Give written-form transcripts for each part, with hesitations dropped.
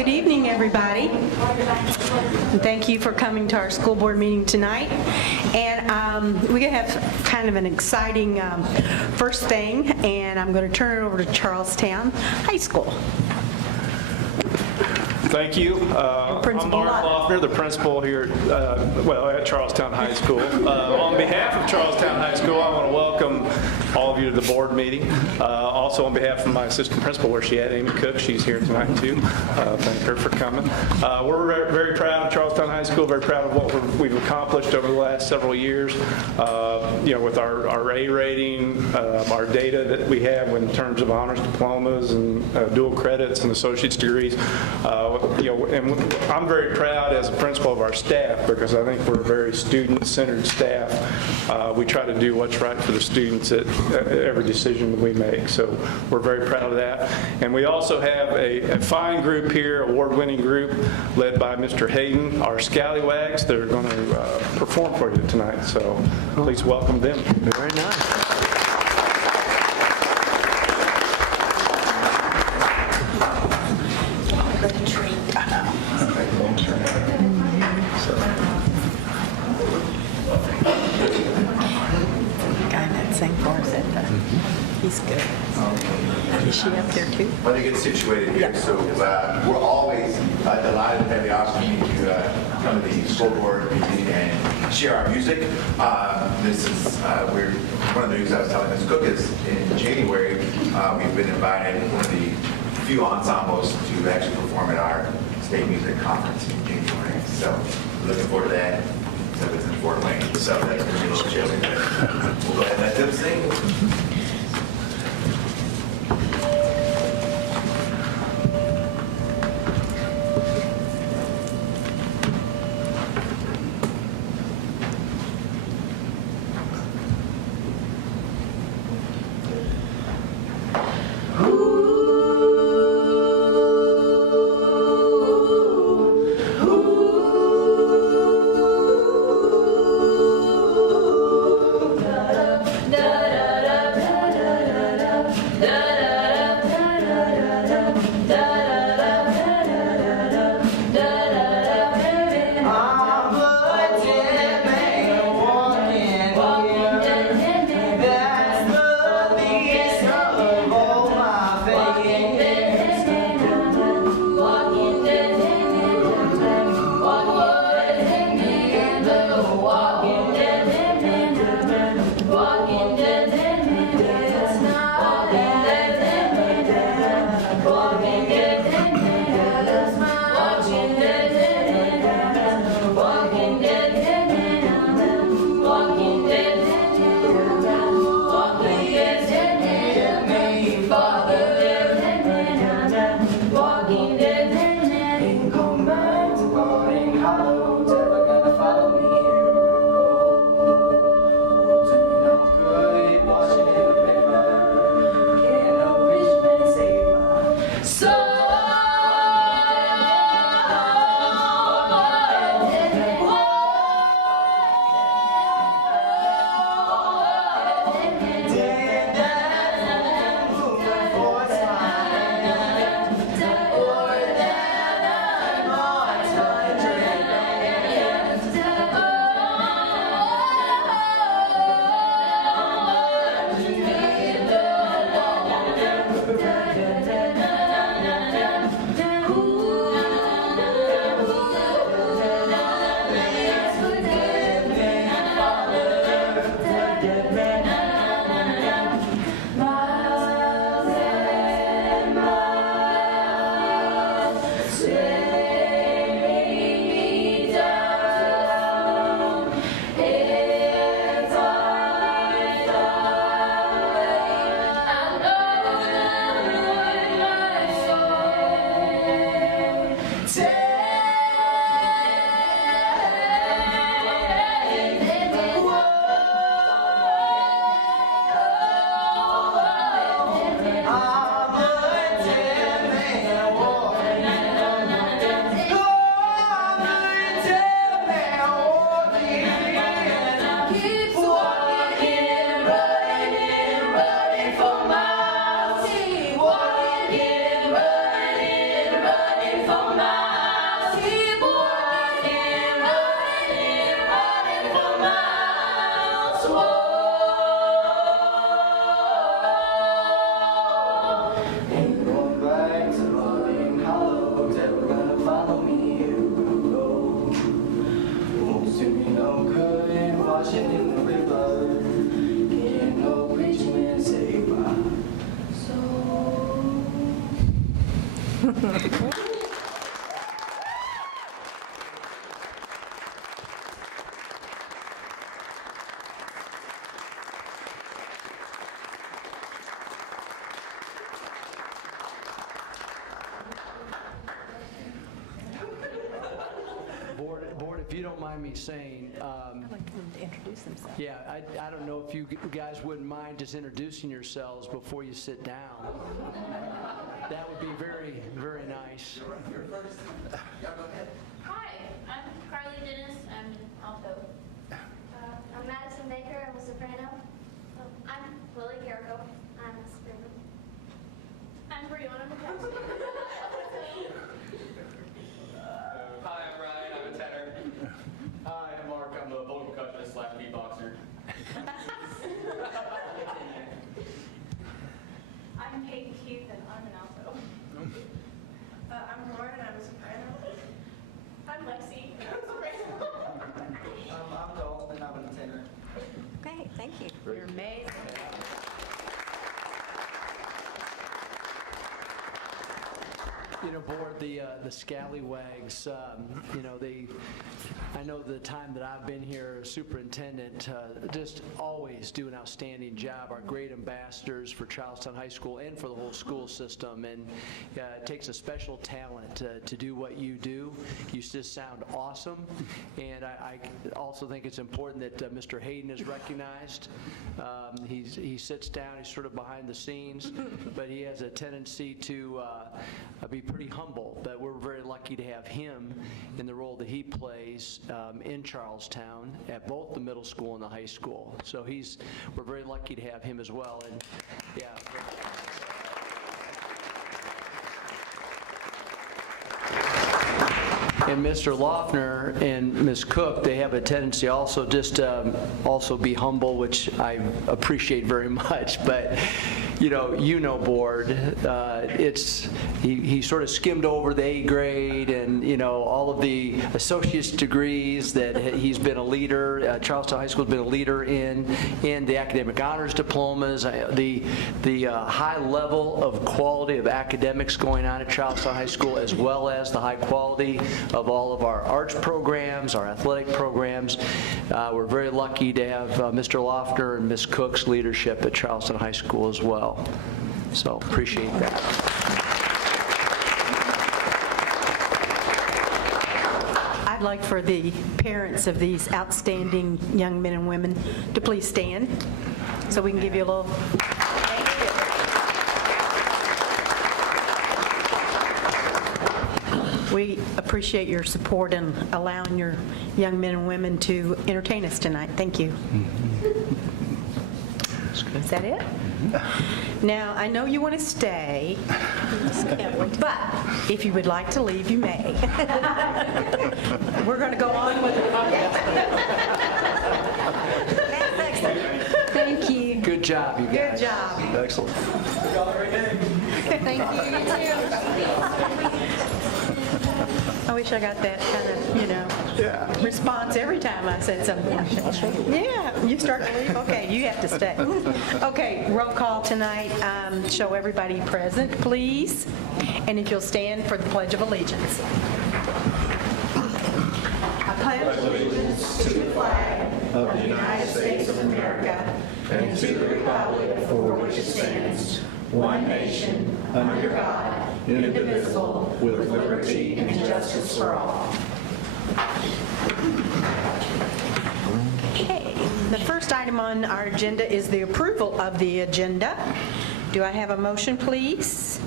Good evening, everybody. And thank you for coming to our school board meeting tonight. And we're going to have kind of an exciting first thing, and I'm going to turn it over to Charlestown High School. Thank you. I'm Mark Loeffner, the principal here at Charlestown High School. On behalf of Charlestown High School, I want to welcome all of you to the board meeting. Also on behalf of my assistant principal, where she at, Amy Cook, she's here tonight too. Thank her for coming. We're very proud of Charlestown High School, very proud of what we've accomplished over the last several years. With our A rating, our data that we have in terms of honors diplomas and dual credits and associate's degrees. And I'm very proud as a principal of our staff because I think we're a very student-centered staff. We try to do what's right for the students at every decision that we make. So we're very proud of that. And we also have a fine group here, award-winning group, led by Mr. Hatton, our scallywags. They're going to perform for you tonight. So please welcome them. Very nice. He's good. Is she up there too? Well, they get situated here, so we're always delighted to have the opportunity to come to the school board meeting and share our music. This is one of the news I was telling Ms. Cook is in January we've been invited, one of the few ensembles to actually perform at our state music conference in January. So we're looking forward to that. So it's in Fort Wayne. So that's going to be a little chilly. We'll go ahead and let them sing. Da da Board, if you don't mind me saying, I'd like them to introduce themselves. yeah, I don't know if you guys wouldn't mind just introducing yourselves before you sit down. That would be very, very nice. Hi, I'm Carly Dennis. I'm an alto. I'm Madison Baker. I'm a soprano. I'm Lily Carrico. I'm a soprano. I'm Brianna McCaskey. Hi, I'm Ryan. I'm a tenor. Hi, I'm Mark. I'm a vocal percussionist / beatboxer. I'm Kate Keith, and I'm an alto. I'm Lauren, and I'm a soprano. I'm Lexi, and I'm a soprano. I'm Dalton, and I'm a tenor. Okay, thank you. You're amazing. You know, Board, the Scallywags, you know, I know the time that I've been here as superintendent, just always do an outstanding job. Our great ambassadors for Charlestown High School and for the whole school system. And it takes a special talent to do what you do. You just sound awesome. And I also think it's important that Mr. Hatton is recognized. He sits down, he's sort of behind the scenes, but he has a tendency to be pretty humble, but we're very lucky to have him in the role that he plays in Charlestown at both the middle school and the high school. So we're very lucky to have him as well. And yeah. And Mr. Loeffner and Ms. Cook, they have a tendency also just also be humble, which I appreciate very much. But you know, Board, he sort of skimmed over the A grade and all of the associate's degrees that he's been a leader. Charlestown High School's been a leader in the academic honors diplomas. The high level of quality of academics going on at Charlestown High School, as well as the high quality of all of our arts programs, our athletic programs. We're very lucky to have Mr. Loeffner and Ms. Cook's leadership at Charlestown High School as well. So appreciate that. I'd like for the parents of these outstanding young men and women to please stand so we can give you a little. We appreciate your support in allowing your young men and women to entertain us tonight. Thank you. Is that it? Now, I know you want to stay, but if you would like to leave, you may. We're going to go on with it. Thank you. Good job, you guys. Good job. Excellent. Thank you. You too. I wish I got that kind of, response every time I said something like that. Yeah, you start to leave? Okay, you have to stay. Okay, roll call tonight. Show everybody present, please. And if you'll stand for the Pledge of Allegiance. I pledge allegiance to the flag of the United States of America and to the republic for which it stands, one nation, under God, indivisible, with liberty and justice for all. Okay, the first item on our agenda is the approval of the agenda. Do I have a motion, please?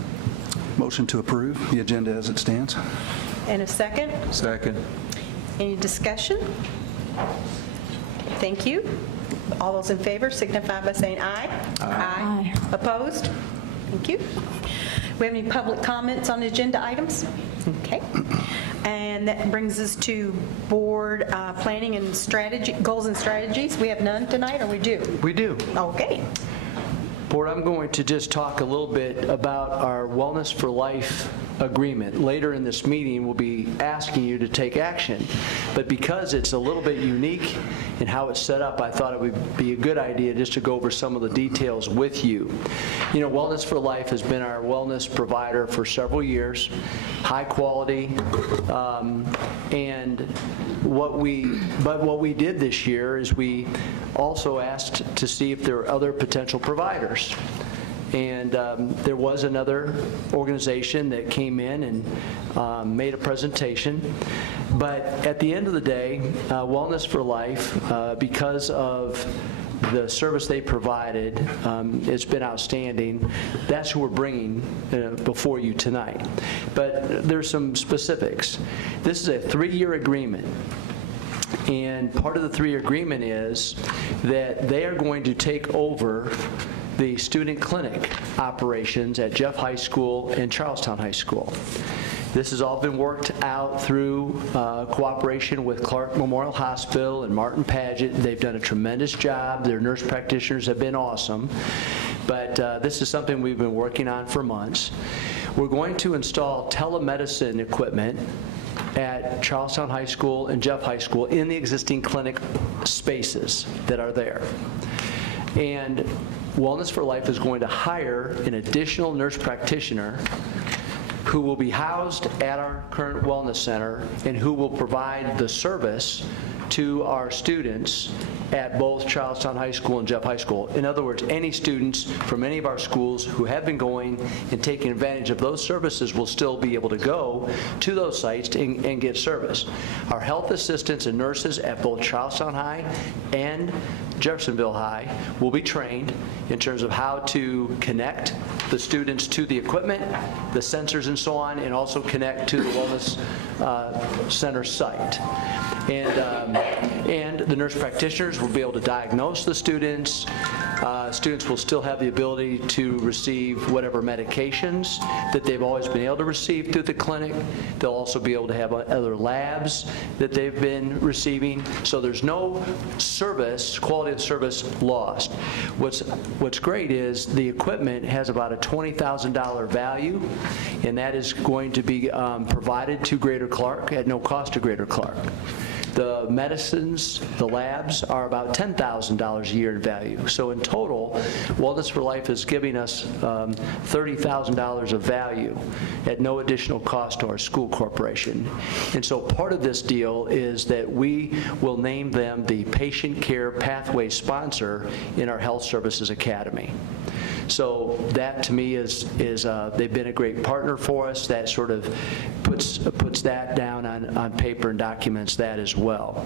Motion to approve the agenda as it stands. And a second? Second. Any discussion? Thank you. All those in favor signify by saying aye. Aye. Opposed? Thank you. We have any public comments on agenda items? Okay. And that brings us to board planning and strategy, goals and strategies. We have none tonight, or we do? We do. Okay. Board, I'm going to just talk a little bit about our Wellness for Life agreement. Later in this meeting, we'll be asking you to take action. But because it's a little bit unique and how it's set up, I thought it would be a good idea just to go over some of the details with you. You know, Wellness for Life has been our wellness provider for several years, high quality, and what we did this year is we also asked to see if there were other potential providers. And there was another organization that came in and made a presentation. But at the end of the day, Wellness for Life, because of the service they provided, it's been outstanding. That's who we're bringing before you tonight. But there's some specifics. This is a 3-year agreement. And part of the 3-year agreement is that they are going to take over the student clinic operations at Jeff High School and Charlestown High School. This has all been worked out through cooperation with Clark Memorial Hospital and Martin Paget. They've done a tremendous job. Their nurse practitioners have been awesome. But this is something we've been working on for months. We're going to install telemedicine equipment at Charlestown High School and Jeff High School in the existing clinic spaces that are there. And Wellness for Life is going to hire an additional nurse practitioner who will be housed at our current wellness center and who will provide the service to our students at both Charlestown High School and Jeff High School. In other words, any students from any of our schools who have been going and taking advantage of those services will still be able to go to those sites and get service. Our health assistants and nurses at both Charlestown High and Jeffersonville High will be trained in terms of how to connect the students to the equipment, the sensors and so on, and also connect to the Wellness Center site. And the nurse practitioners will be able to diagnose the students. Students will still have the ability to receive whatever medications that they've always been able to receive through the clinic. They'll also be able to have other labs that they've been receiving. So there's no service, quality of service lost. What's great is the equipment has about a $20,000 value, and that is going to be provided to Greater Clark at no cost to Greater Clark. The medicines, the labs, are about $10,000 a year in value. So in total, Wellness for Life is giving us $30,000 of value at no additional cost to our school corporation. And so part of this deal is that we will name them the Patient Care Pathway sponsor in our Health Services Academy. So that to me is they've been a great partner for us. That sort of puts that down on paper and documents that as well.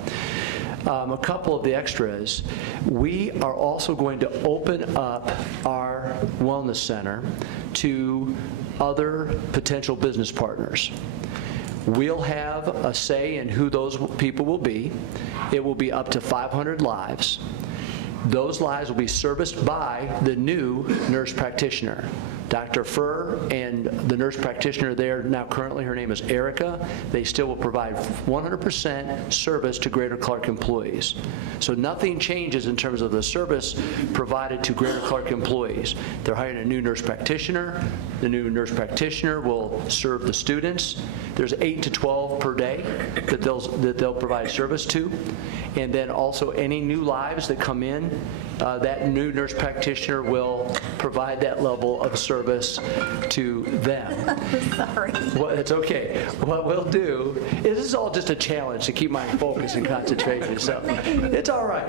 A couple of the extras, we are also going to open up our wellness center to other potential business partners. We'll have a say in who those people will be. It will be up to 500 lives. Those lives will be serviced by the new nurse practitioner. Dr. Furr and the nurse practitioner there, now currently her name is Erica, they still will provide 100% service to Greater Clark employees. So nothing changes in terms of the service provided to Greater Clark employees. They're hiring a new nurse practitioner. The new nurse practitioner will serve the students. There's 8 to 12 per day that they'll provide service to. And then also any new lives that come in, that new nurse practitioner will provide that level of service to them. Sorry. Well, it's okay. What we'll do is, this is all just a challenge to keep my focus and concentration, so it's all right.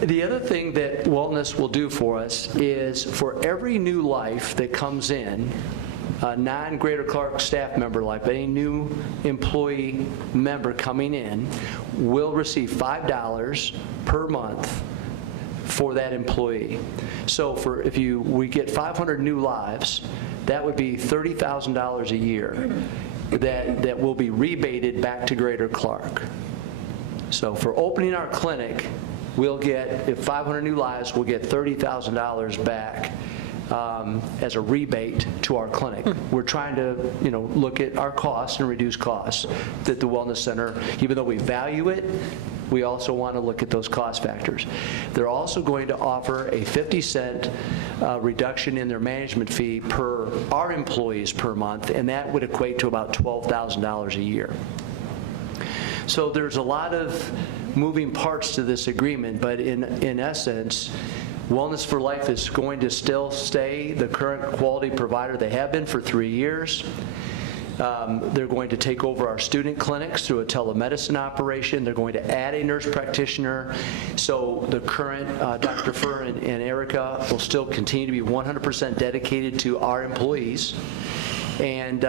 The other thing that Wellness will do for us is for every new life that comes in, a non-Greater Clark staff member life, any new employee member coming in will receive $5 per month for that employee. So if we get 500 new lives, that would be $30,000 a year that will be rebated back to Greater Clark. So for opening our clinic, we'll get, if 500 new lives, we'll get $30,000 back as a rebate to our clinic. We're trying to, look at our costs and reduce costs that the Wellness Center, even though we value it, we also want to look at those cost factors. They're also going to offer a 50-cent reduction in their management fee per our employees per month, and that would equate to about $12,000 a year. So there's a lot of moving parts to this agreement, but in essence, Wellness for Life is going to still stay the current quality provider they have been for 3 years. They're going to take over our student clinics through a telemedicine operation. They're going to add a nurse practitioner. So the current Dr. Furr and Erica will still continue to be 100% dedicated to our employees. And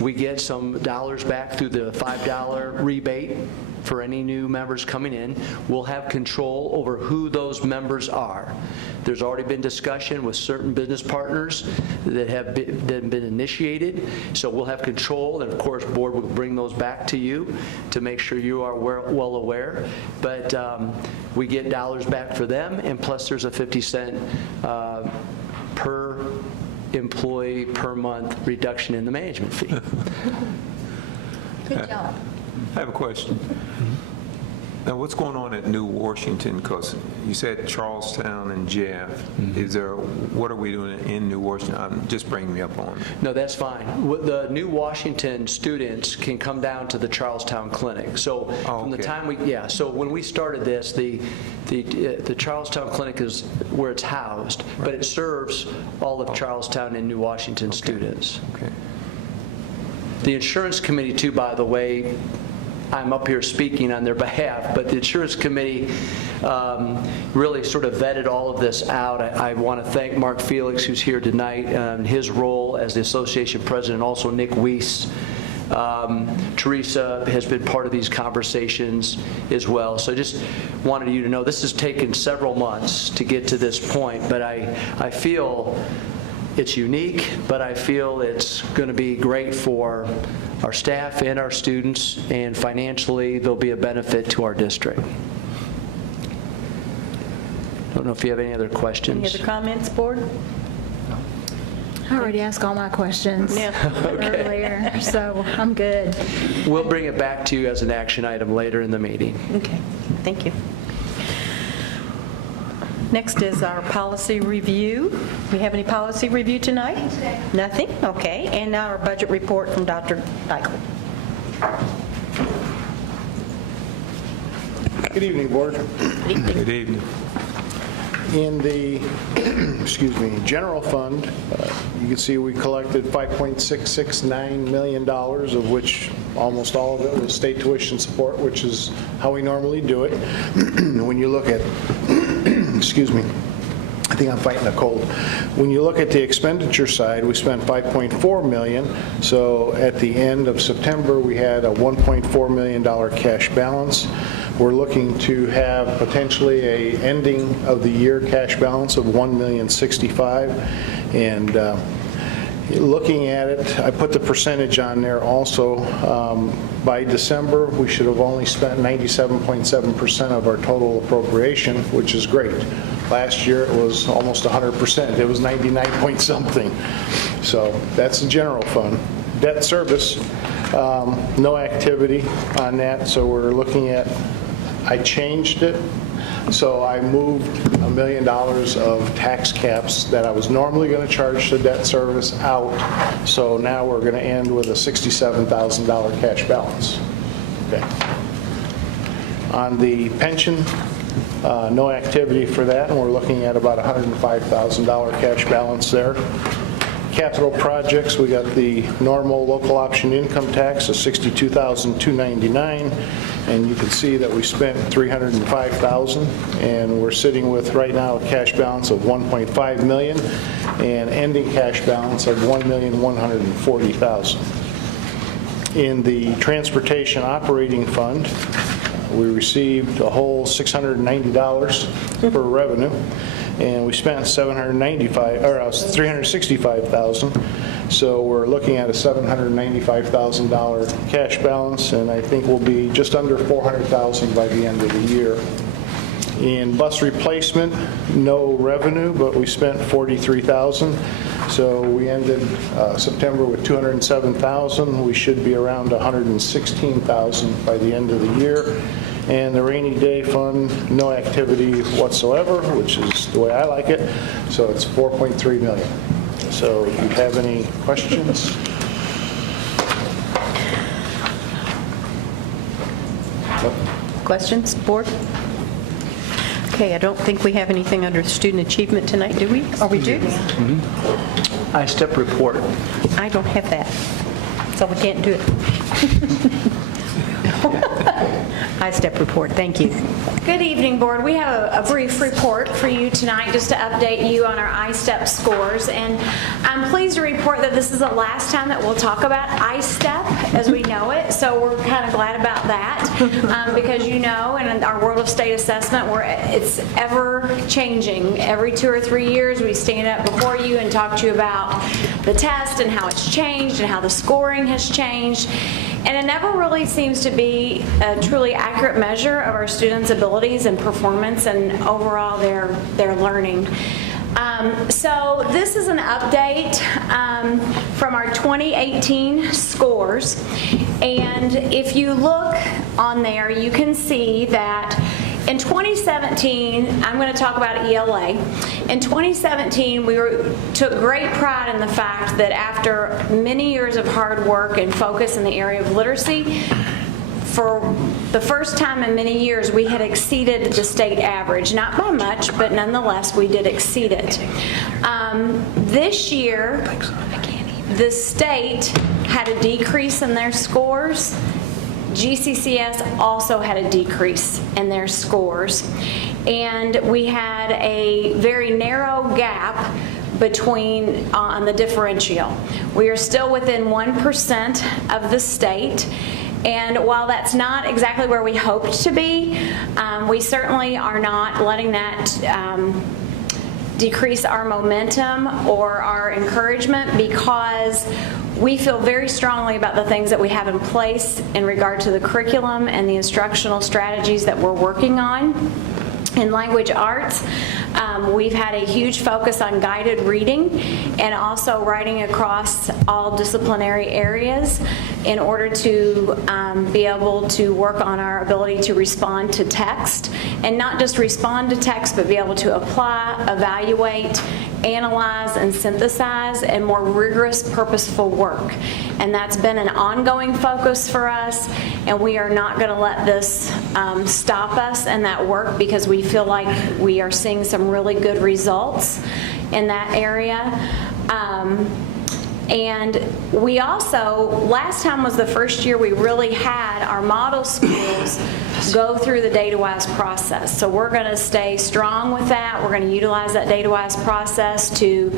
we get some dollars back through the $5 rebate for any new members coming in. We'll have control over who those members are. There's already been discussion with certain business partners that have been initiated, so we'll have control, and of course, board will bring those back to you to make sure you are well aware. But we get dollars back for them, and plus there's a 50-cent per employee per month reduction in the management fee. Good job. I have a question. Now, what's going on at New Washington? Because you said Charlestown and Jeff. What are we doing in New Washington? Just bring me up on it. No, that's fine. The New Washington students can come down to the Charlestown clinic. So from the time so when we started this, the Charlestown clinic is where it's housed, but it serves all of Charlestown and New Washington students. Okay. The insurance committee too, by the way, I'm up here speaking on their behalf, but the insurance committee really sort of vetted all of this out. I want to thank Mark Felix, who's here tonight, and his role as the association president, also Nick Weiss. Teresa has been part of these conversations as well. So just wanted you to know this has taken several months to get to this point, but I feel it's unique, but I feel it's going to be great for our staff and our students, and financially there'll be a benefit to our district. Don't know if you have any other questions. Any other comments, board? I already asked all my questions earlier, so I'm good. We'll bring it back to you as an action item later in the meeting. Okay, thank you. Next is our policy review. We have any policy review tonight? Nothing? Okay. And now our budget report from Dr. Dykle. Good evening, Board. Good evening. Good evening. In the general fund, you can see we collected $5.669 million, of which almost all of it was state tuition support, which is how we normally do it. When you look at, I think I'm fighting a cold. When you look at the expenditure side, we spent $5.4 million. So at the end of September, we had a $1.4 million cash balance. We're looking to have potentially a ending of the year cash balance of $1,065,000. And looking at it, I put the percentage on there also. By December, we should have only spent 97.7% of our total appropriation, which is great. Last year, it was almost 100%. It was 99 point something. So that's the general fund. Debt service, no activity on that, so we're looking at, I changed it. So I moved $1 million of tax caps that I was normally going to charge to debt service out. So now we're going to end with a $67,000 cash balance. Okay. On the pension, no activity for that, and we're looking at about $105,000 cash balance there. Capital projects, we got the normal local option income tax of $62,299, and you can see that we spent $305,000, and we're sitting with right now a cash balance of $1.5 million and ending cash balance of $1,140,000. In the transportation operating fund, we received a whole $690 for revenue, and we spent $365,000. So we're looking at a $795,000 cash balance, and I think we'll be just under $400,000 by the end of the year. In bus replacement, no revenue, but we spent $43,000. So we ended September with $207,000. We should be around $116,000 by the end of the year. And the rainy day fund, no activity whatsoever, which is the way I like it. So it's $4.3 million. So if you have any questions. Questions, board? Okay, I don't think we have anything under student achievement tonight, do we? Oh, we do? Istep Report. I don't have that, so we can't do it. Istep Report, thank you. Good evening, Board. We have a brief report for you tonight just to update you on our Istep scores. And I'm pleased to report that this is the last time that we'll talk about Istep as we know it. So we're kind of glad about that because you know in our World of State Assessment it's ever changing. Every 2 or 3 years we stand up before you and talk to you about the test and how it's changed and how the scoring has changed. And it never really seems to be a truly accurate measure of our students' abilities and performance and overall their learning. So this is an update from our 2018 scores. And if you look on there, you can see that in 2017, I'm going to talk about ELA. In 2017, we took great pride in the fact that after many years of hard work and focus in the area of literacy, for the first time in many years, we had exceeded the state average. Not by much, but nonetheless, we did exceed it. This year, the state had a decrease in their scores. GCCS also had a decrease in their scores, and we had a very narrow gap between on the differential. We are still within 1% of the state, and while that's not exactly where we hoped to be, we certainly are not letting that decrease our momentum or our encouragement, because we feel very strongly about the things that we have in place in regard to the curriculum and the instructional strategies that we're working on. In language arts, we've had a huge focus on guided reading and also writing across all disciplinary areas in order to be able to work on our ability to respond to text, and not just respond to text, but be able to apply, evaluate, analyze, and synthesize, and more rigorous, purposeful work. And that's been an ongoing focus for us, and we are not going to let this stop us in that work, because we feel like we are seeing some really good results in that area. And we also, last time was the first year we really had our model schools go through the data-wise process. So we're going to stay strong with that. We're going to utilize that data-wise process to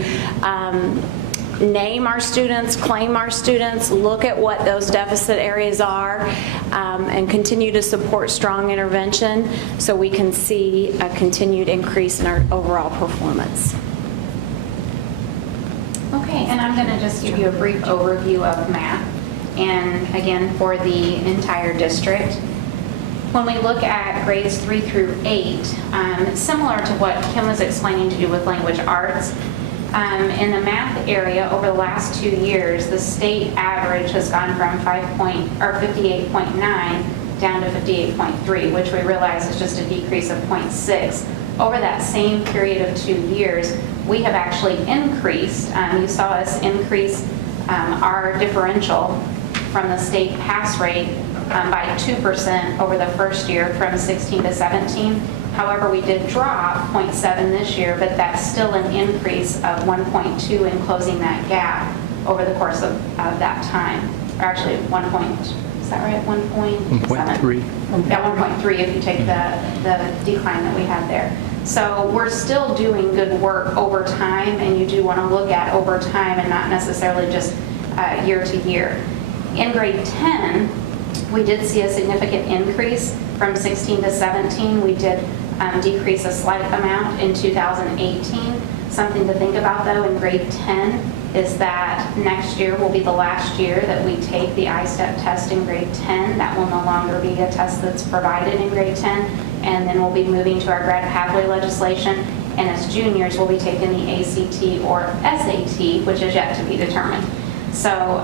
name our students, claim our students, look at what those deficit areas are, and continue to support strong intervention so we can see a continued increase in our overall performance. Okay, and I'm going to just give you a brief overview of math, and again for the entire district. When we look at grades 3 through 8, similar to what Kim was explaining to do with language arts, in the math area over the last 2 years, the state average has gone from 58.9 down to 58.3, which we realize is just a decrease of 0.6. Over that same period of 2 years, we have actually increased, you saw us increase our differential from the state pass rate by 2% over the first year from 16 to 17. However, we did drop 0.7 this year, but that's still an increase of 1.2 in closing that gap over the course of that time. Or actually, is that right? 1.3. Yeah, 1.3 if you take the decline that we had there. So we're still doing good work over time, and you do want to look at over time and not necessarily just year to year. In grade 10, we did see a significant increase from 16 to 17. We did decrease a slight amount in 2018. Something to think about, though, in grade 10 is that next year will be the last year that we take the ISTEP test in grade 10. That will no longer be a test that's provided in grade 10, and then we'll be moving to our grad pathway legislation, and as juniors we'll be taking the ACT or SAT, which is yet to be determined. So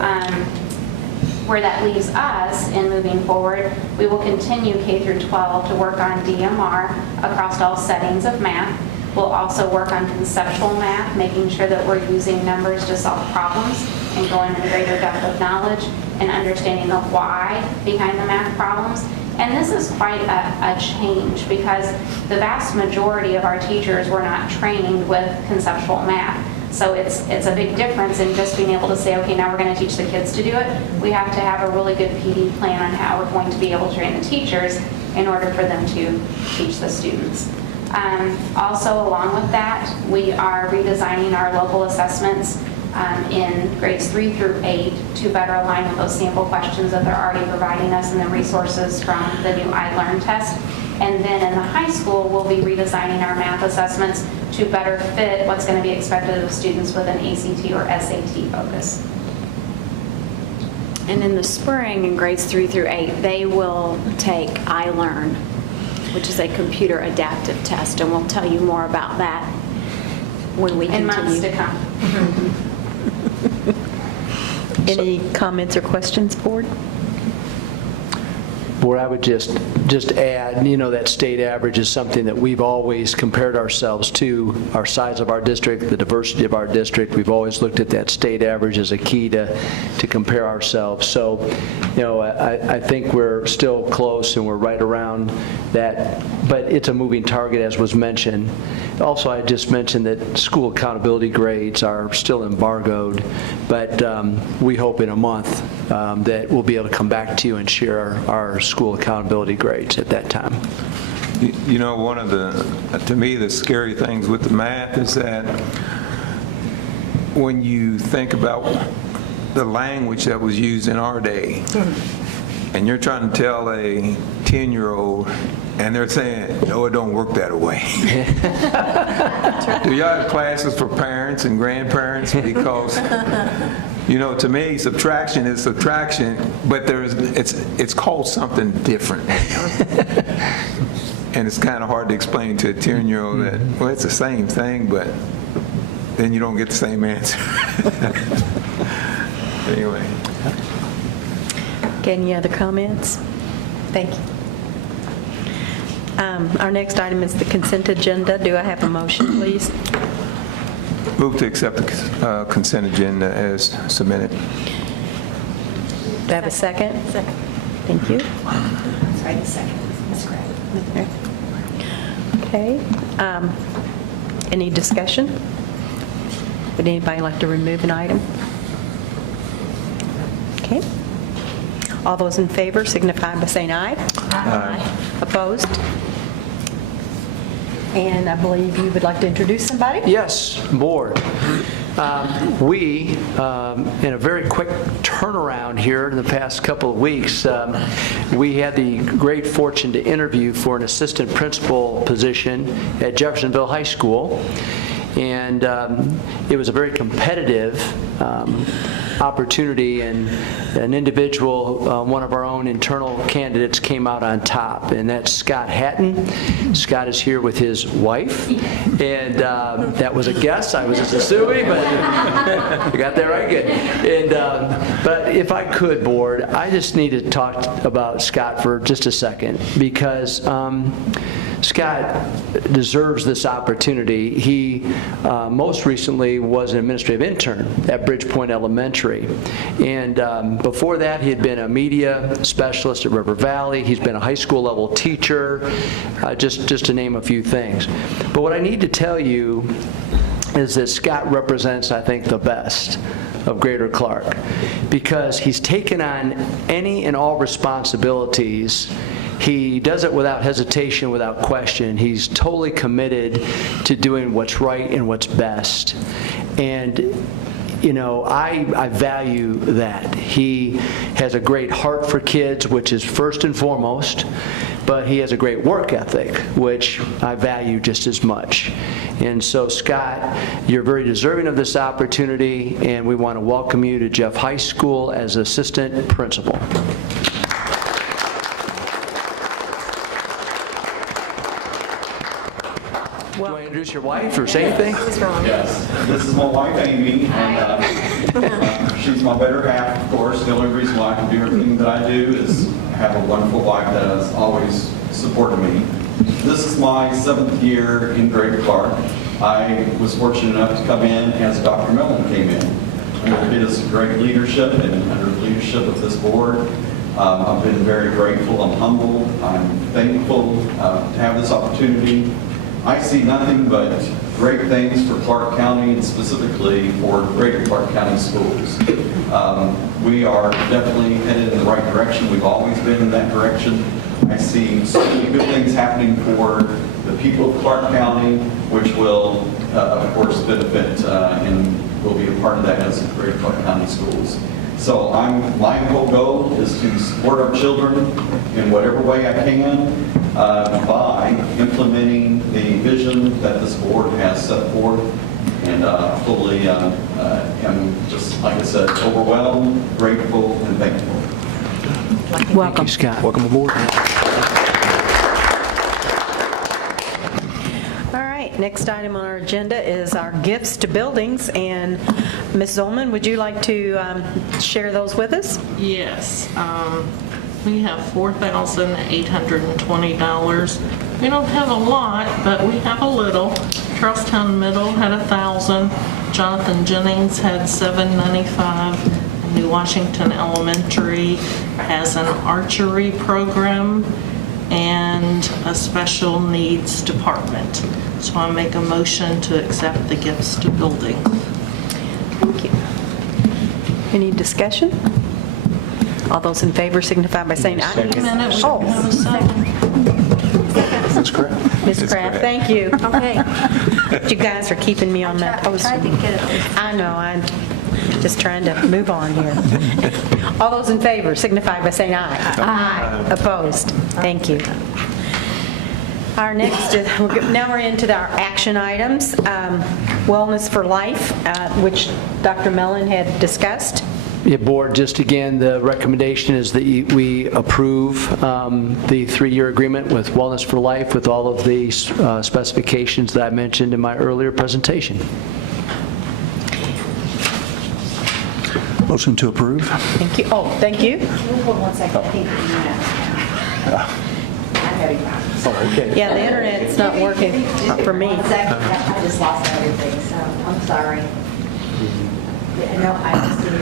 where that leaves us in moving forward, we will continue K through 12 to work on DMR across all settings of math. We'll also work on conceptual math, making sure that we're using numbers to solve problems and going into greater depth of knowledge and understanding the why behind the math problems. And this is quite a change because the vast majority of our teachers were not trained with conceptual math. So it's a big difference in just being able to say, okay, now we're going to teach the kids to do it. We have to have a really good PD plan on how we're going to be able to train the teachers in order for them to teach the students. Also, along with that, we are redesigning our local assessments in grades 3 through 8 to better align with those sample questions that they're already providing us and the resources from the new iLearn test. And then in the high school, we'll be redesigning our math assessments to better fit what's going to be expected of students with an ACT or SAT focus. And in the spring, in grades 3 through 8, they will take iLearn, which is a computer adaptive test, and we'll tell you more about that when we continue. In months to come. Any comments or questions, board? Board, I would just add, that state average is something that we've always compared ourselves to, our size of our district, the diversity of our district. We've always looked at that state average as a key to compare ourselves. So, I think we're still close and we're right around that, but it's a moving target, as was mentioned. Also, I just mentioned that school accountability grades are still embargoed, but we hope in a month that we'll be able to come back to you and share our school accountability grades at that time. One of to me, the scary things with the math is that when you think about the language that was used in our day, and you're trying to tell a 10-year-old, and they're saying, no, it don't work that way. Do y'all have classes for parents and grandparents? Because to me, subtraction is subtraction, but it's called something different. And it's kind of hard to explain to a 10-year-old that, well, it's the same thing, but then you don't get the same answer. Anyway. Okay, any other comments? Thank you. Our next item is the consent agenda. Do I have a motion, please? Move to accept the consent agenda as submitted. Do I have a second? Second. Thank you. Sorry, the second. That's correct. Okay. Any discussion? Would anybody like to remove an item? Okay. All those in favor signify by saying aye. Aye. Opposed? And I believe you would like to introduce somebody? Yes, board. We, in a very quick turnaround here in the past couple of weeks, we had the great fortune to interview for an assistant principal position at Jeffersonville High School. And it was a very competitive opportunity, and an individual, one of our own internal candidates, came out on top, and that's Scott Hatton. Scott is here with his wife, and that was a guess. I was just assuming, but you got that right good. And but if I could, board, I just need to talk about Scott for just a second, because Scott deserves this opportunity. He most recently was an administrative intern at Bridgepoint Elementary. And before that, he had been a media specialist at River Valley. He's been a high school level teacher, just to name a few things. But what I need to tell you is that Scott represents, I think, the best of Greater Clark, because he's taken on any and all responsibilities. He does it without hesitation, without question. He's totally committed to doing what's right and what's best. And I value that. He has a great heart for kids, which is first and foremost, but he has a great work ethic, which I value just as much. And so, Scott, you're very deserving of this opportunity, and we want to welcome you to Jeff High School as assistant principal. Do you want to introduce your wife or say anything? Yes, this is my wife, Amy, and she's my better half, of course. The only reason why I can do everything that I do is have a wonderful wife that has always supported me. This is my 7th year in Greater Clark. I was fortunate enough to come in as Dr. Mellon came in. Under his great leadership and under the leadership of this board, I've been very grateful. I'm humble. I'm thankful to have this opportunity. I see nothing but great things for Clark County and specifically for Greater Clark County schools. We are definitely headed in the right direction. We've always been in that direction. I see so many good things happening for the people of Clark County, which will, of course, benefit and will be a part of that as Greater Clark County schools. So my whole goal is to support our children in whatever way I can by implementing the vision that this board has set forth. And fully am just, like I said, overwhelmed, grateful, and thankful. Welcome. Thank you, Scott. Welcome aboard. All right, next item on our agenda is our gifts to buildings, and Ms. Zolman, would you like to share those with us? Yes. We have $4,820. We don't have a lot, but we have a little. Charlestown Middle had $1,000. Jonathan Jennings had $795. New Washington Elementary has an archery program and a special needs department. So I make a motion to accept the gifts to building. Thank you. Any discussion? All those in favor signify by saying aye. Wait a minute, we Oh. have a second. Ms. Kraft. Ms. Kraft, thank you. Okay. You guys are keeping me on that. I know, I'm just trying to move on here. All those in favor signify by saying aye. Aye. Opposed? Thank you. Our next, now we're into our action items. Wellness for Life, which Dr. Mellon had discussed. Yeah, Board, just again, the recommendation is that we approve the 3-year agreement with Wellness for Life with all of the specifications that I mentioned in my earlier presentation. Motion to approve. Thank you. Oh, thank you. Hold 1 second. I think I'm having problems. Oh, okay. Yeah, the internet's not working for me. 1 second. I just lost everything, so I'm sorry. No, I just need to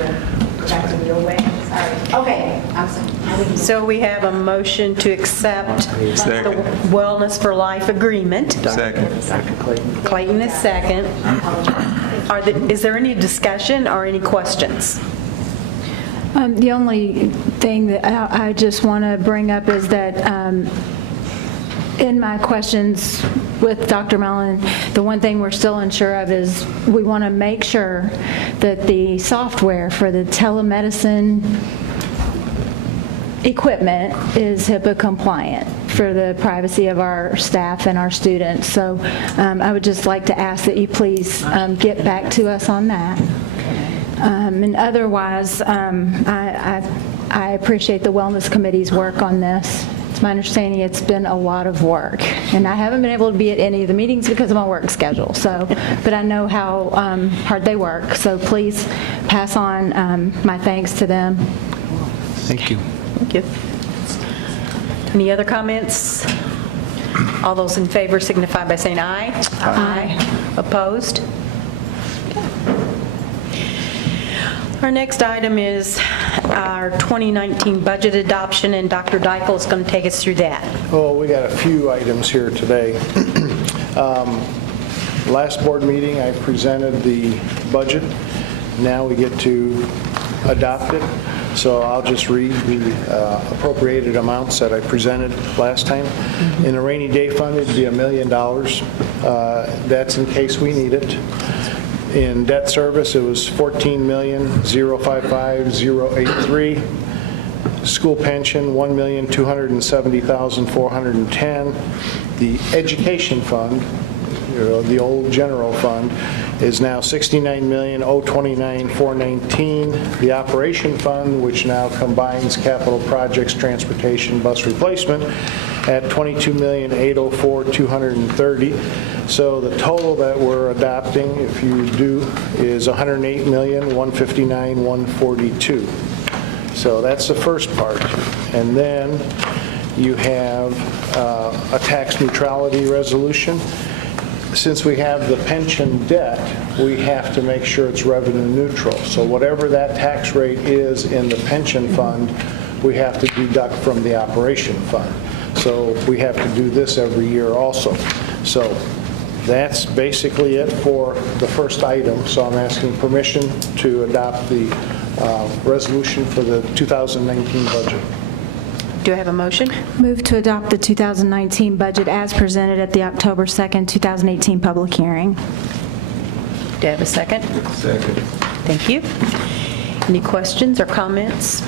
go back to the old way. Sorry. Okay, I'm sorry. So we have a motion to accept the Wellness for Life agreement. Second. Clayton is second. Is there any discussion or any questions? The only thing that I just want to bring up is that in my questions with Dr. Mellon, the one thing we're still unsure of is we want to make sure that the software for the telemedicine equipment is HIPAA compliant for the privacy of our staff and our students. So I would just like to ask that you please get back to us on that. And otherwise, I appreciate the Wellness Committee's work on this. It's my understanding it's been a lot of work, and I haven't been able to be at any of the meetings because of my work schedule. So, but I know how hard they work. So please pass on my thanks to them. Thank you. Thank you. Any other comments? All those in favor signify by saying aye. Aye. Opposed? Our next item is our 2019 budget adoption, and Dr. Dykle is going to take us through that. Well, we got a few items here today. Last board meeting, I presented the budget. Now we get to adopt it. So I'll just read the appropriated amounts that I presented last time. In a rainy day fund, it'd be $1 million. That's in case we need it. In debt service, it was $14,055,083. School pension, $1,270,410. The education fund, the old general fund, is now $69,029,419. The operation fund, which now combines capital projects, transportation, bus replacement, at $22,804,230. So the total that we're adopting, if you do, is $108,159,142. So that's the first part. And then you have a tax neutrality resolution. Since we have the pension debt, we have to make sure it's revenue neutral. So whatever that tax rate is in the pension fund we have to deduct from the operation fund. So we have to do this every year also. So that's basically it for the first item. So I'm asking permission to adopt the resolution for the 2019 budget. Do I have a motion? Move to adopt the 2019 budget as presented at the October 2nd, 2018 public hearing. Do I have a second? Second. Thank you. Any questions or comments?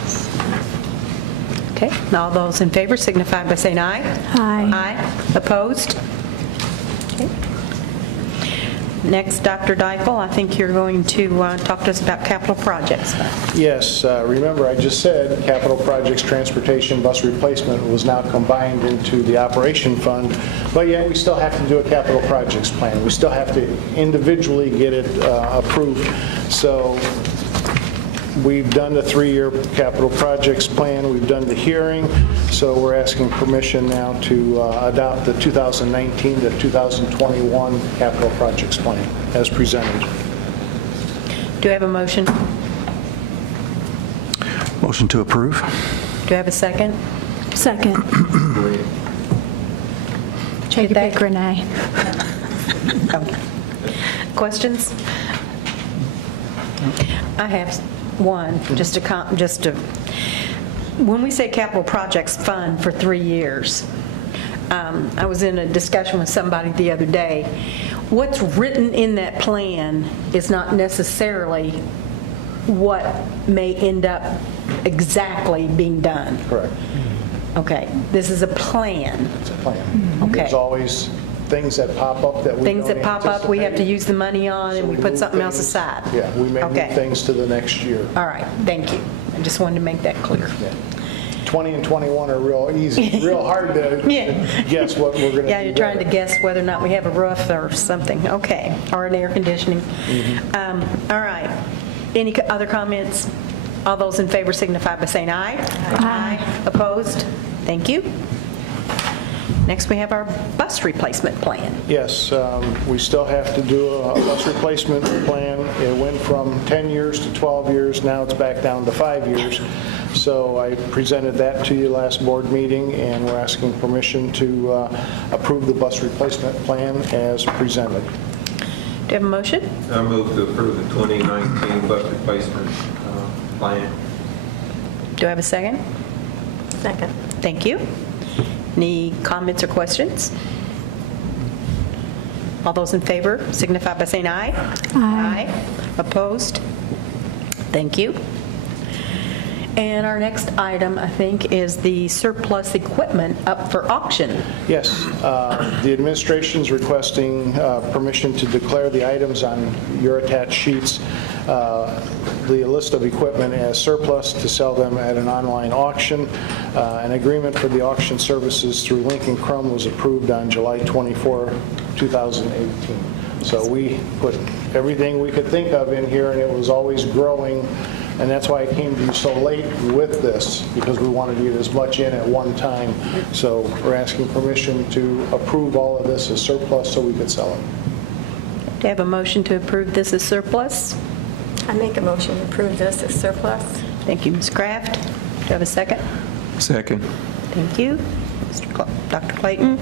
Okay, all those in favor signify by saying aye. Aye. Aye. Opposed? Okay. Next, Dr. Dykle, I think you're going to talk to us about capital projects. Yes, remember I just said capital projects, transportation, bus replacement was now combined into the operation fund, but yet we still have to do a capital projects plan. We still have to individually get it approved. So we've done the 3-year capital projects plan, we've done the hearing, so we're asking permission now to adopt the 2019 to 2021 capital projects plan as presented. Do I have a motion? Motion to approve. Do I have a second? Second. Take your pick, Renee. Okay. Questions? I have one, when we say capital projects fund for 3 years, I was in a discussion with somebody the other day. What's written in that plan is not necessarily what may end up exactly being done. Correct. Okay, this is a plan. It's a plan. Okay. There's always things that pop up that we Things don't that pop up, we have to anticipate. use the money on, So and we we put move something else things- aside. Yeah, we may Okay. move things to the next year. All right, thank you. I just wanted to make that clear. Yeah. 20 and 21 are real easy, real hard to Yeah. guess what we're going to do. Yeah, you're trying to guess whether or not we have a roof or something. Okay, or an air conditioning. All right. Any other comments? All those in favor signify by saying aye. Aye. Opposed? Thank you. Next, we have our bus replacement plan. Yes, we still have to do a bus replacement plan. It went from 10 years to 12 years, now it's back down to 5 years. So I presented that to you last board meeting, and we're asking permission to approve the bus replacement plan as presented. Do you have a motion? I move to approve the 2019 bus replacement plan. Do I have a second? Second. Thank you. Any comments or questions? All those in favor signify by saying aye. Aye. Opposed? Thank you. And our next item, I think, is the surplus equipment up for auction. Yes, the administration's requesting permission to declare the items on your attached sheets, the list of equipment as surplus to sell them at an online auction. An agreement for the auction services through Lincoln Crum was approved on July 24, 2018. So we put everything we could think of in here, and it was always growing. And that's why I came to you so late with this, because we wanted to get as much in at one time. So we're asking permission to approve all of this as surplus so we could sell it. Do I have a motion to approve this as surplus? I make a motion to approve this as surplus. Thank you, Ms. Kraft. Do you have a second? Second. Thank you. Dr. Clayton?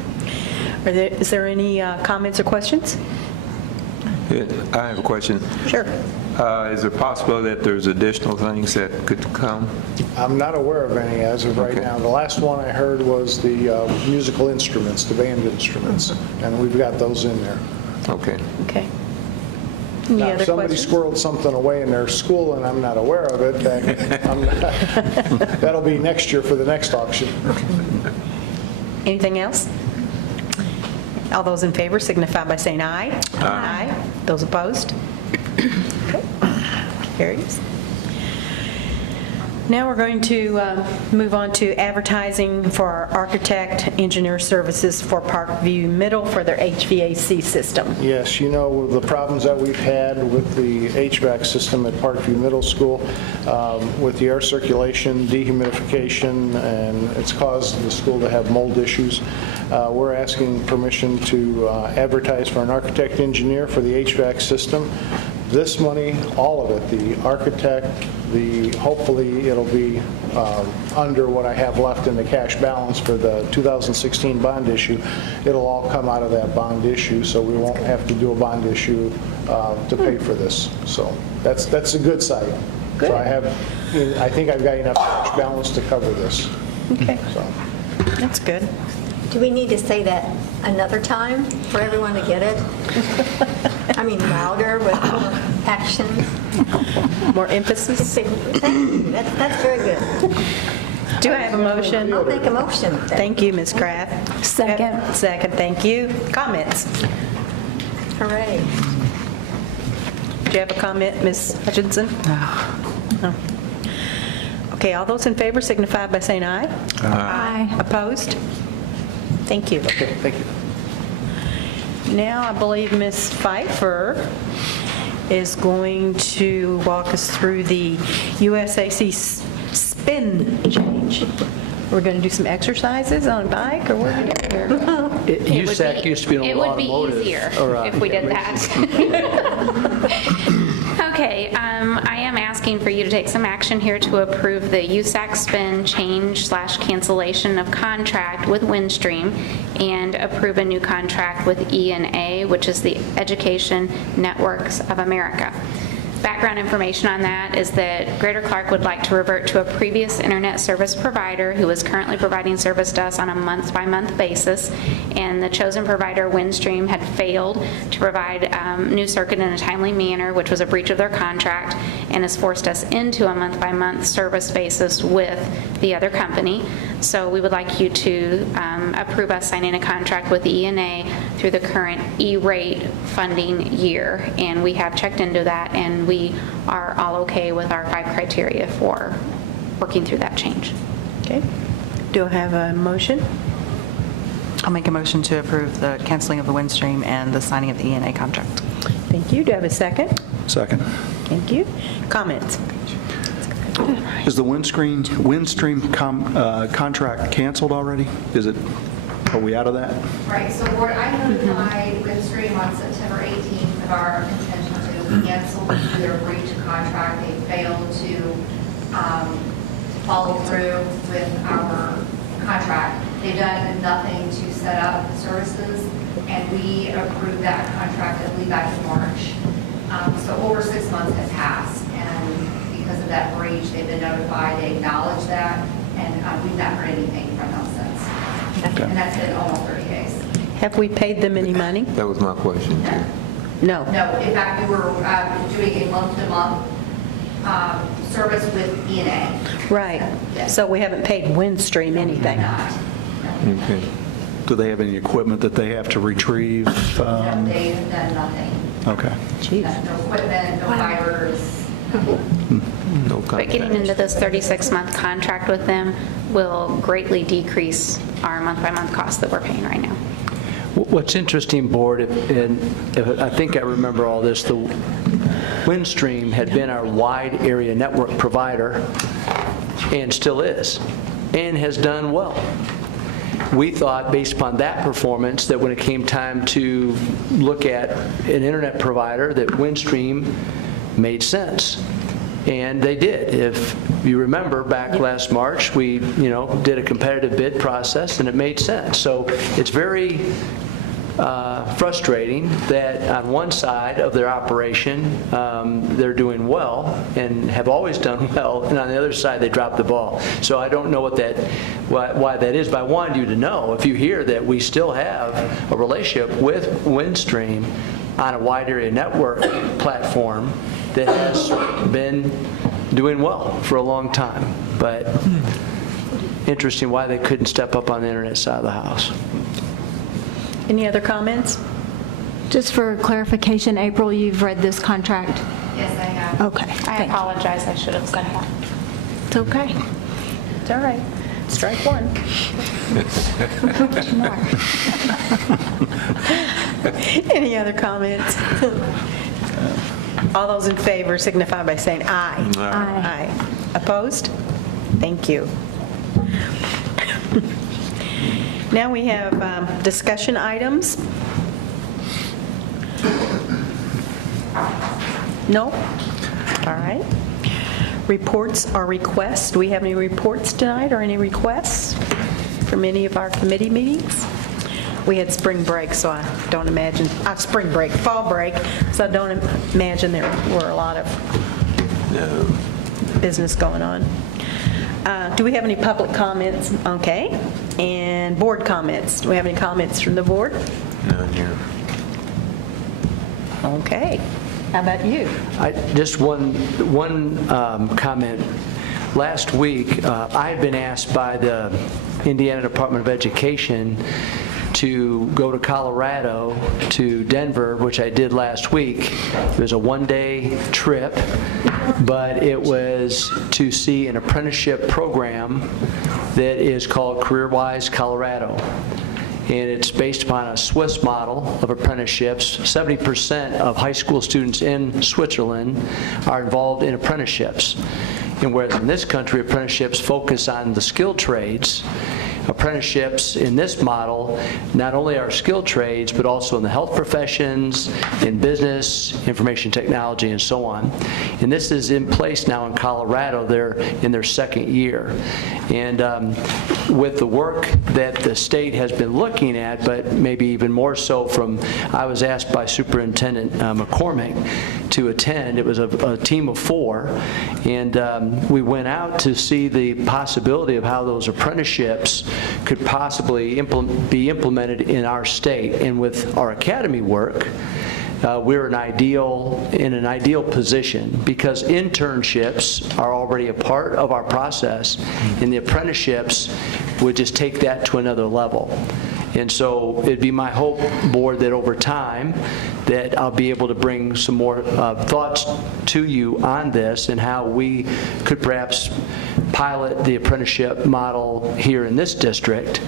Is there any comments or questions? Yeah, I have a question. Sure. Is it possible that there's additional things that could come? I'm not aware of any as of right now. The last one I heard was the musical instruments, the band instruments, and we've got those in there. Okay. Okay. Any Now, other if somebody questions? squirreled something away in their school and I'm not aware of it, that'll be next year for the next auction. Anything else? All those in favor signify by saying aye. Aye. Those opposed? Okay. Carries. Now we're going to move on to advertising for our architect engineer services for Parkview Middle for their HVAC system. Yes, you know the problems that we've had with the HVAC system at Parkview Middle School, with the air circulation, dehumidification, and it's caused the school to have mold issues. We're asking permission to advertise for an architect engineer for the HVAC system. this money, all of it, the architect, hopefully it'll be under what I have left in the cash balance for the 2016 bond issue. It'll all come out of that bond issue, so we won't have to do a bond issue to pay for this. So that's a good side. Good. So I think I've got enough cash balance to cover this. Okay, So. that's good. Do we need to say that another time for everyone to get it? I mean, louder with more action. More emphasis? That's very good. Do I have a motion? I'll make a motion. Thank you, Ms. Kraft. Second. Second, thank you. Comments? Hooray. Do you have a comment, Ms. Hutchinson? No. Okay, all those in favor signify by saying aye. Aye. Opposed? Thank you. Okay, thank you. Now, I believe Ms. Pfeiffer is going to walk us through the USAC spin change. We're going to do some exercises on a bike, or what are we doing here? USAC used to be an It would be automotive. easier or, if we did that. Okay, I am asking for you to take some action here to approve the USAC spin change/cancellation of contract with Windstream and approve a new contract with E&A, which is the Education Networks of America. Background information on that is that Greater Clark would like to revert to a previous internet service provider who is currently providing service to us on a month-by-month basis, and the chosen provider, Windstream, had failed to provide new circuit in a timely manner, which was a breach of their contract, and has forced us into a month-by-month service basis with the other company. So we would like you to approve us signing a contract with E&A through the current E-rate funding year, and we have checked into that, and we are all okay with our 5 criteria for working through that change. Okay. Do I have a motion? I'll make a motion to approve the canceling of the Windstream and the signing of the E&A contract. Thank you. Do I have a second? Second. Thank you. Comments? Is the Windstream contract canceled already? Are we out of that? Right, so Board, I notified Windstream on September 18th of our intention to cancel their breach of contract. They failed to follow through with our contract. They've done nothing to set up the services, and we approved that contract, I believe, back in March. So over 6 months have passed, and because of that breach, they've been notified, they acknowledge that, and we've not heard anything from them since. Okay. And that's been almost 30 days. Have we paid them any money? That was my question, too. No. No, in fact, we were doing a month-to-month service with E&A. Right. So we haven't paid Windstream anything? Okay. Do they have any equipment that they have to retrieve? No, they have done nothing. Okay. No equipment, no fibers. No But getting into this 36-month contract with them will greatly decrease our month-by-month costs that we're paying right now. What's interesting, Board, and if I think I remember all this, the Windstream had been our wide area network provider and still is, and has done well. We thought, based upon that performance, that when it came time to look at an internet provider, that Windstream made sense. And they did. If you remember, back last March, we did a competitive bid process, and it made sense. So it's very frustrating that on one side of their operation, they're doing well and have always done well, and on the other side, they dropped the ball. So I don't know why that is, but I wanted you to know, if you hear that we still have a relationship with Windstream on a wide area network platform that has been doing well for a long time. But interesting why they couldn't step up on the internet side of the house. Any other comments? Just for clarification, April, you've read this contract? Yes, I have. Okay. I apologize, I should have said that. It's okay. It's all right. Strike one. Any other comments? All those in favor signify by saying aye. Aye. Aye. Opposed? Thank you. Now we have discussion items. No? All right. Reports or requests. Do we have any reports tonight or any requests from any of our committee meetings? We had spring break, so I don't imagine, fall break, so I don't imagine there were a lot of business going on. Do we have any public comments? Okay. And board comments. Do we have any comments from the board? None here. Okay. How about you? Just one comment. Last week, I had been asked by the Indiana Department of Education to go to Colorado, to Denver, which I did last week. It was a one-day trip, but it was to see an apprenticeship program that is called CareerWise Colorado. And it's based upon a Swiss model of apprenticeships. 70% of high school students in Switzerland are involved in apprenticeships. And whereas in this country, apprenticeships focus on the skilled trades, apprenticeships in this model not only are skilled trades, but also in the health professions, in business, information technology, and so on. And this is in place now in Colorado. They're in their second year. And with the work that the state has been looking at, but maybe even more so I was asked by Superintendent McCormick to attend. It was a team of 4, and we went out to see the possibility of how those apprenticeships could possibly be implemented in our state. And with our academy work, we're in an ideal position because internships are already a part of our process, and the apprenticeships would just take that to another level. And so it'd be my hope, board, that over time that I'll be able to bring some more thoughts to you on this and how we could perhaps pilot the apprenticeship model here in this district.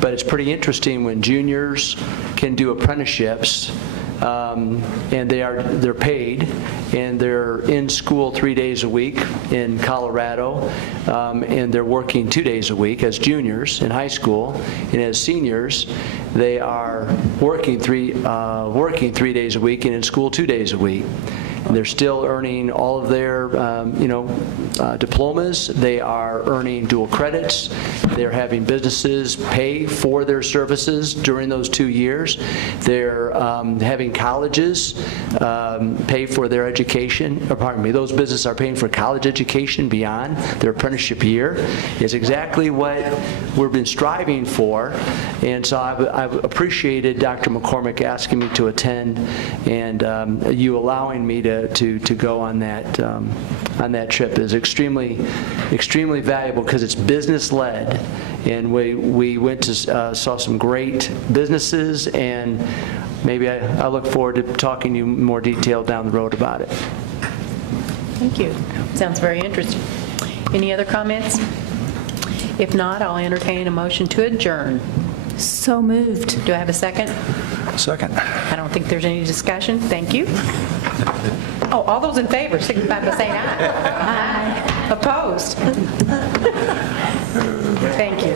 But it's pretty interesting when juniors can do apprenticeships, and they're paid, and they're in school 3 days a week in Colorado, and they're working 2 days a week as juniors in high school, and as seniors they are working three days a week and in school 2 days a week. And they're still earning all of their diplomas. They are earning dual credits. They're having businesses pay for their services during those 2 years. They're having colleges pay for their education. Those businesses are paying for college education beyond their apprenticeship year. It's exactly what we've been striving for. And so I've appreciated Dr. McCormick asking me to attend, and you allowing me to go on that trip is extremely valuable because it's business led, and we went to saw some great businesses, and maybe I look forward to talking to you in more detail down the road about it. Thank you. Sounds very interesting. Any other comments? If not, I'll entertain a motion to adjourn. So moved. Do I have a second? Second. I don't think there's any discussion. Thank you. Oh, all those in favor, signify by saying aye. Aye. Opposed? Thank you.